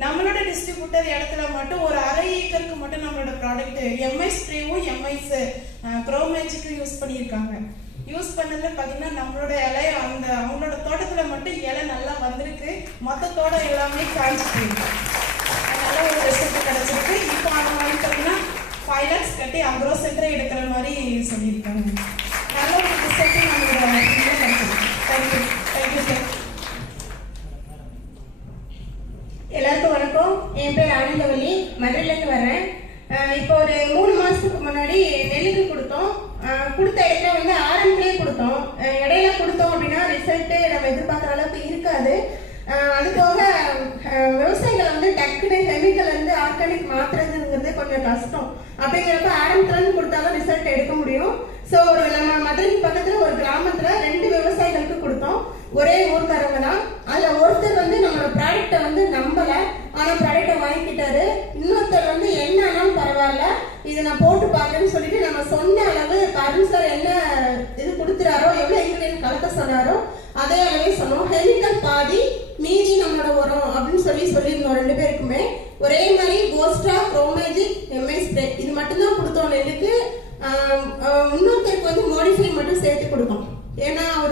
நம்மளோட டிஸ்ட்ரிபியூட்டர் இடத்துல மட்டும் ஒரு அரை ஏக்கருக்கு மட்டும் நம்மளோட ப்ராடக்ட் எம்ஐ ஸ்ப்ரேவும் எம்ஐஸ் ப்ரோ மேஜிக்கும் யூஸ் பண்ணியிருக்காங்க. யூஸ் பண்ணதுல பார்த்தீங்கன்னா நம்மளோட இலை அந்த அவங்களோட தோட்டத்தில் மட்டும் இலை நல்லா வந்திருக்கு, மொத்த தோட்டம் எல்லாமே காய்ச்சி போயிருக்கு. நல்ல ஒரு ரிசல்ட் கிடைச்சிருக்கு. இப்போ அந்த மாதிரி பார்த்தீங்கன்னா 5 lakhs கட்டி அக்ரோ சென்டரை எடுக்கிற மாதிரி சொல்லியிருக்காங்க. நல்ல ஒரு ரிசல்ட் நம்மளோட கிடைச்சிருக்கு. Thank you sir. எல்லாருக்கும் வணக்கம். என் பேர் ஆனந்தவல்லி, மதுரையிலேருந்து வர்றேன். இப்போ ஒரு 3 மாதத்துக்கு முன்னாடி நெல்லுக்கு கொடுத்தோம். கொடுத்த இடத்துல வந்து ஆரம்பத்திலே கொடுத்தோம். இடையில கொடுத்தோம் அப்படின்னா ரிசல்ட்டு நம்ம எதிர்பார்க்குற அளவுக்கு இருக்காது. அது போக விவசாயிகளை வந்து டக்குனு கெமிக்கல் வந்து ஆர்கானிக் மாற்றுறதுங்கிறது கொஞ்சம் கஷ்டம். அப்படிங்கிறப்ப ஆரம்பத்துலேருந்து கொடுத்தாலும் ரிசல்ட் எடுக்க முடியும். ஸோ ஒரு நம்ம மதுரைக்கு பக்கத்தில் ஒரு கிராமத்தில் 2 விவசாயிகளுக்கு கொடுத்தோம். ஒரே ஊர்க்காரங்க தான். அதில் ஒருத்தர் வந்து நம்மளோட ப்ராடக்டை வந்து நம்பலை, ஆனால் ப்ராடக்டை வாங்கிக்கிட்டாரு. இன்னொருத்தர் வந்து என்ன ஆனாலும் பரவாயில்ல, இதை நான் போட்டு பார்க்கன்னு சொல்லிட்டு நம்ம சொன்ன அளவு அருண் சார் என்ன இது கொடுத்துறாரோ, எவ்வளோ இன்கிரியன்ட் கலக்க சொன்னாரோ அதே அளவே சொன்னோம். கெமிக்கல் பாதி, மீதி நம்மளோட உரம் அப்படின்னு சொல்லியிருந்தோம். 2 பேருக்குமே ஒரே மாதிரி கோஸ்ட்ரா, ப்ரோமேஜிக், எம்ஐ ஸ்ப்ரே இது மட்டும்தான் கொடுத்தோம் நெல்லுக்கு. இன்னொருத்தருக்கு வந்து மாடிஃபை மட்டும் சேர்த்து கொடுத்தோம். ஏன்னா அவர்